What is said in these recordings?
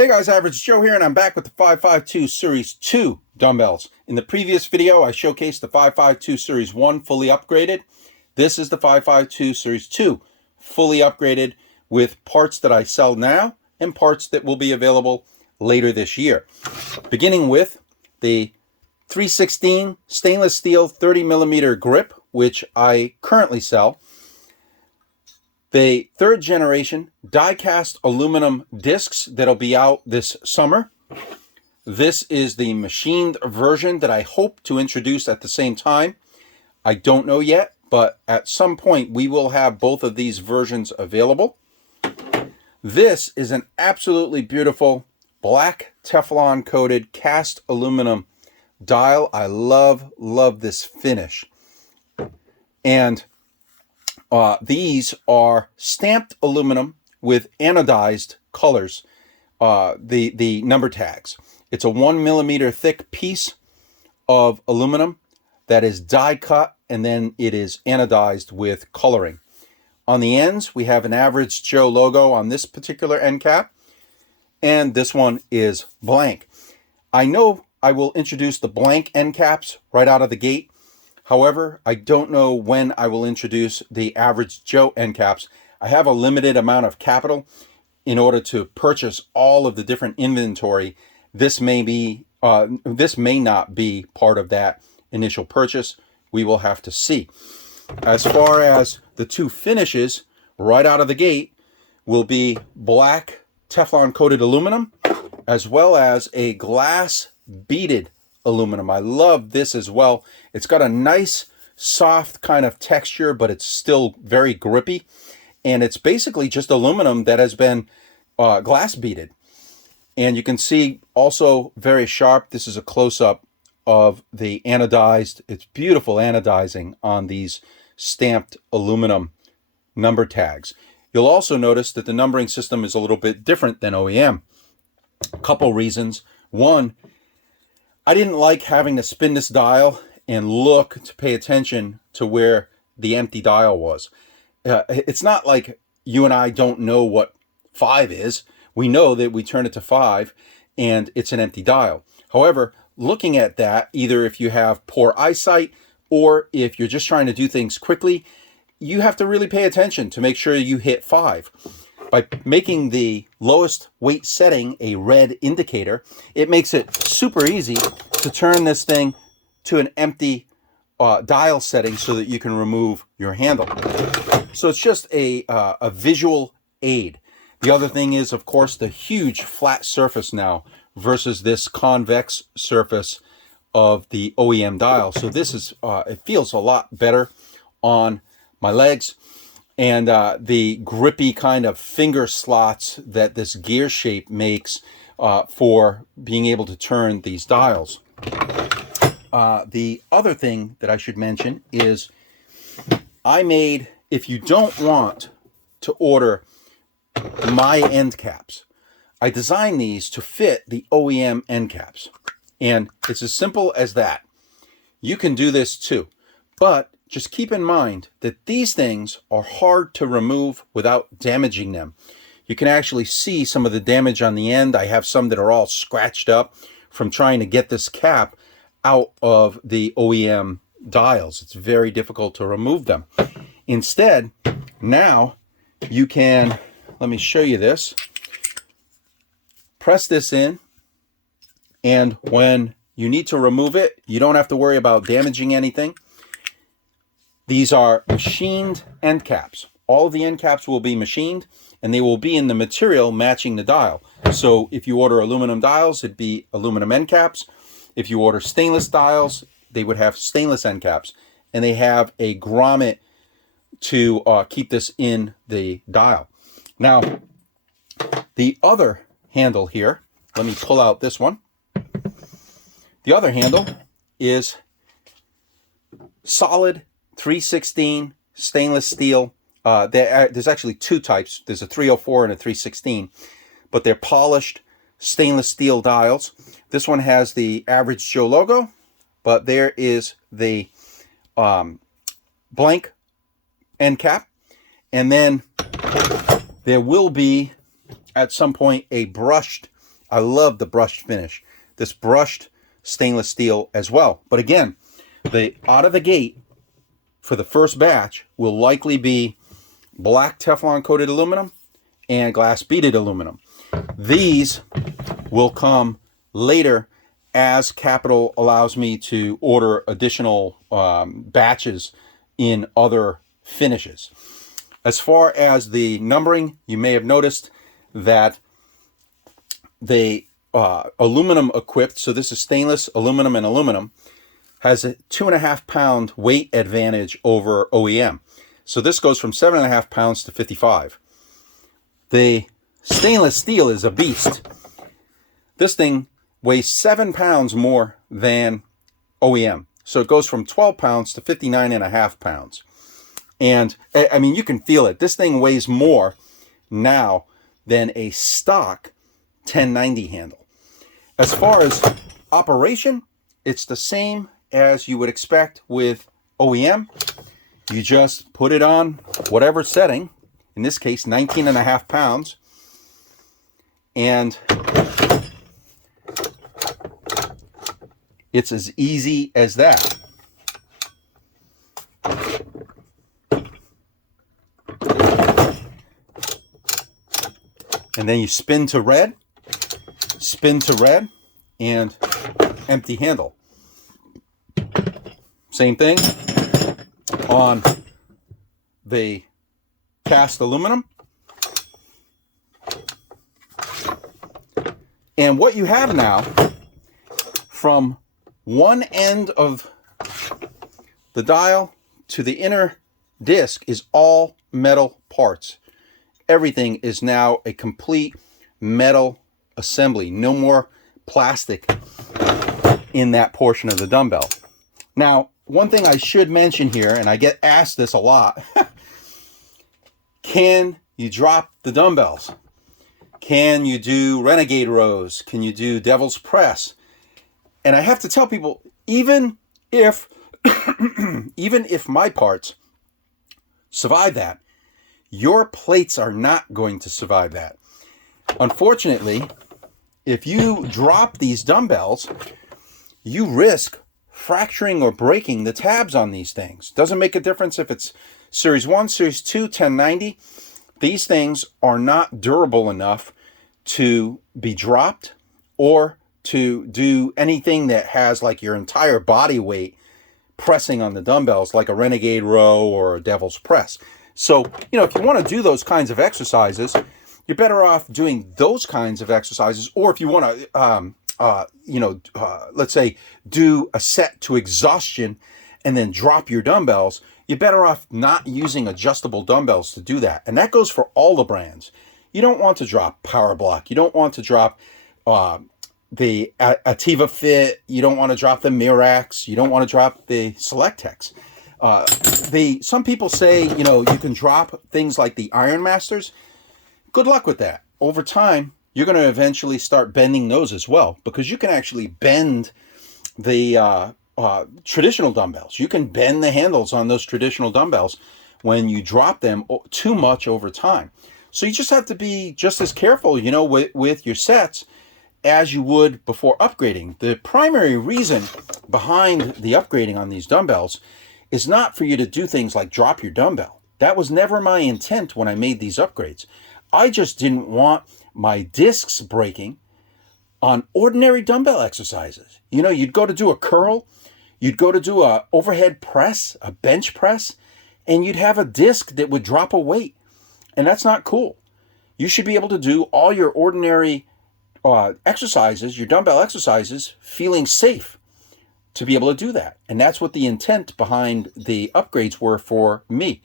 Hey guys, Average Joe here, and I'm back with the 552 Series 2 dumbbells. In the previous video, I showcased the 552 Series 1 fully upgraded. This is the 552 Series 2 fully upgraded with parts that I sell now and parts that will be available later this year. Beginning with the 316 stainless steel 30mm grip, which I currently sell. The third generation die-cast aluminum discs that'll be out this summer. This is the machined version that I hope to introduce at the same time. I don't know yet, but at some point we will have both of these versions available. This is an absolutely beautiful black Teflon coated cast aluminum dial. I love this finish. And these are stamped aluminum with anodized colors, the number tags. It's a 1mm thick piece of aluminum that is die cut, and then it is anodized with coloring. On the ends, we have an Average Joe logo on this particular end cap, and this one is blank. I know I will introduce the blank end caps right out of the gate. However, I don't know when I will introduce the Average Joe end caps. I have a limited amount of capital in order to purchase all of the different inventory. This may not be part of that initial purchase. We will have to see. As far as the two finishes, right out of the gate, will be black Teflon coated aluminum, as well as a glass beaded aluminum. I love this as well. It's got a nice soft kind of texture, but it's still very grippy, and it's basically just aluminum that has been glass beaded. And you can see also very sharp. This is a close-up of the anodized. It's beautiful anodizing on these stamped aluminum number tags. You'll also notice that the numbering system is a little bit different than OEM. A couple reasons. One, I didn't like having to spin this dial and look to pay attention to where the empty dial was. It's not like you and I don't know what 5 is. We know that we turn it to 5 and it's an empty dial. However, looking at that, either if you have poor eyesight or if you're just trying to do things quickly, you have to really pay attention to make sure you hit 5. By making the lowest weight setting a red indicator, it makes it super easy to turn this thing to an empty dial setting so that you can remove your handle. So it's just a visual aid. The other thing is, of course, the huge flat surface now versus this convex surface of the OEM dial. So this is, it feels a lot better on my legs. And the grippy kind of finger slots that this gear shape makes for being able to turn these dials. The other thing that I should mention is I made, if you don't want to order my end caps, I designed these to fit the OEM end caps. And it's as simple as that. You can do this too. But just keep in mind that these things are hard to remove without damaging them. You can actually see some of the damage on the end. I have some that are all scratched up from trying to get this cap out of the OEM dials. It's very difficult to remove them. Instead, now you can, let me show you this. Press this in, and when you need to remove it, you don't have to worry about damaging anything. These are machined end caps. All of the end caps will be machined, and they will be in the material matching the dial. So if you order aluminum dials, it'd be aluminum end caps. If you order stainless dials, they would have stainless end caps. And they have a grommet to keep this in the dial. Now, the other handle here, let me pull out this one. The other handle is solid 316 stainless steel. There's actually two types. There's a 304 and a 316, but they're polished stainless steel dials. This one has the Average Joe logo, but there is the blank end cap, and then there will be at some point a brushed I love the brushed finish. This brushed stainless steel as well. But again, the out of the gate for the first batch will likely be black Teflon coated aluminum and glass beaded aluminum. These will come later as Capital allows me to order additional batches in other finishes. As far as the numbering, you may have noticed that the aluminum equipped, so this is stainless, aluminum, and aluminum, has a 2.5 pound weight advantage over OEM. So this goes from 7.5 pounds to 55. The stainless steel is a beast. This thing weighs 7 pounds more than OEM. So it goes from 12 pounds to 59.5 pounds. And I mean, you can feel it. This thing weighs more now than a stock 1090 handle. As far as operation, it's the same as you would expect with OEM. You just put it on whatever setting, in this case 19.5 pounds, and it's as easy as that. And then you spin to red, and empty handle. Same thing on the cast aluminum. And what you have now, from one end of the dial to the inner disc, is all metal parts. Everything is now a complete metal assembly. No more plastic in that portion of the dumbbell. Now, one thing I should mention here, and I get asked this a lot, can you drop the dumbbells? Can you do renegade rows? Can you do devil's press? And I have to tell people, even if even if my parts survive that, your plates are not going to survive that. Unfortunately, if you drop these dumbbells, you risk fracturing or breaking the tabs on these things. Doesn't make a difference if it's Series 1, Series 2, 1090. These things are not durable enough to be dropped or to do anything that has like your entire body weight pressing on the dumbbells, like a renegade row or a devil's press. So, you know, if you want to do those kinds of exercises, you're better off doing those kinds of exercises. Or if you want to, let's say, do a set to exhaustion and then drop your dumbbells, you're better off not using adjustable dumbbells to do that. And that goes for all the brands. You don't want to drop Power Block. You don't want to drop the 𝗙𝗢𝗡𝗅. You don't want to drop the Mirax. You don't want to drop the SelectTechs. Some people say, you know, you can drop things like the Iron Masters. Good luck with that. Over time, you're going to eventually start bending those as well, because you can actually bend the traditional dumbbells. You can bend the handles on those traditional dumbbells when you drop them too much over time. So you just have to be just as careful, you know, with your sets as you would before upgrading. The primary reason behind the upgrading on these dumbbells is not for you to do things like drop your dumbbell. That was never my intent when I made these upgrades. I just didn't want my discs breaking on ordinary dumbbell exercises. You know, you'd go to do a curl, you'd go to do a overhead press, a bench press, and you'd have a disc that would drop a weight. And that's not cool. You should be able to do all your ordinary exercises, your dumbbell exercises, feeling safe to be able to do that. And that's what the intent behind the upgrades were for me.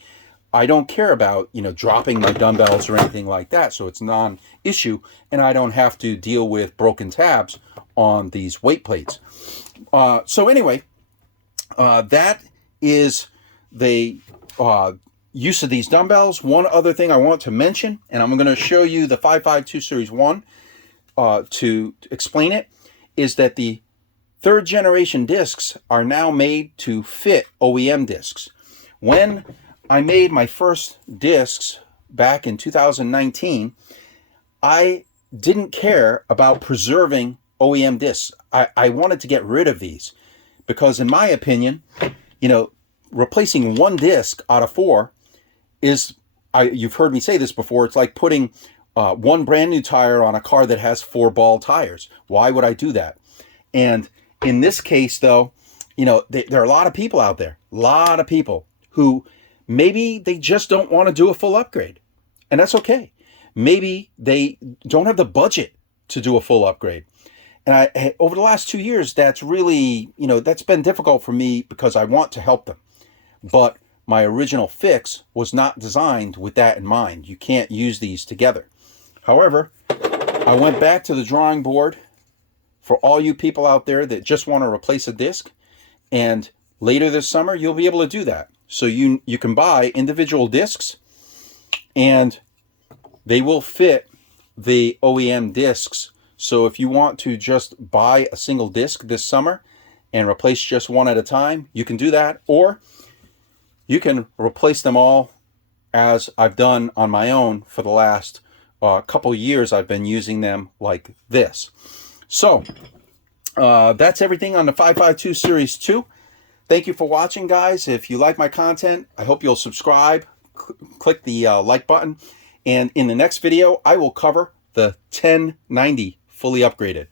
I don't care about, you know, dropping my dumbbells or anything like that, so it's non-issue, and I don't have to deal with broken tabs on these weight plates. So anyway, that is the use of these dumbbells. One other thing I want to mention, and I'm going to show you the 552 Series 1 to explain it, is that the third generation discs are now made to fit OEM discs. When I made my first discs back in 2019, I didn't care about preserving OEM discs. I wanted to get rid of these because, in my opinion, you know, replacing one disc out of 4 is, you've heard me say this before, it's like putting one brand new tire on a car that has 4 ball tires. Why would I do that? And in this case, though, you know, there are a lot of people out there, a lot of people who maybe they just don't want to do a full upgrade. And that's okay. Maybe they don't have the budget to do a full upgrade. And over the last 2 years, that's really, you know, that's been difficult for me because I want to help them. But my original fix was not designed with that in mind. You can't use these together. However, I went back to the drawing board for all you people out there that just want to replace a disc. And later this summer, you'll be able to do that. So you can buy individual discs, and they will fit the OEM discs. So if you want to just buy a single disc this summer and replace just one at a time, you can do that. Or you can replace them all, as I've done on my own for the last couple years. I've been using them like this. So that's everything on the 552 Series 2. Thank you for watching, guys. If you like my content, I hope you'll subscribe, click the like button, and in the next video, I will cover the 1090 fully upgraded.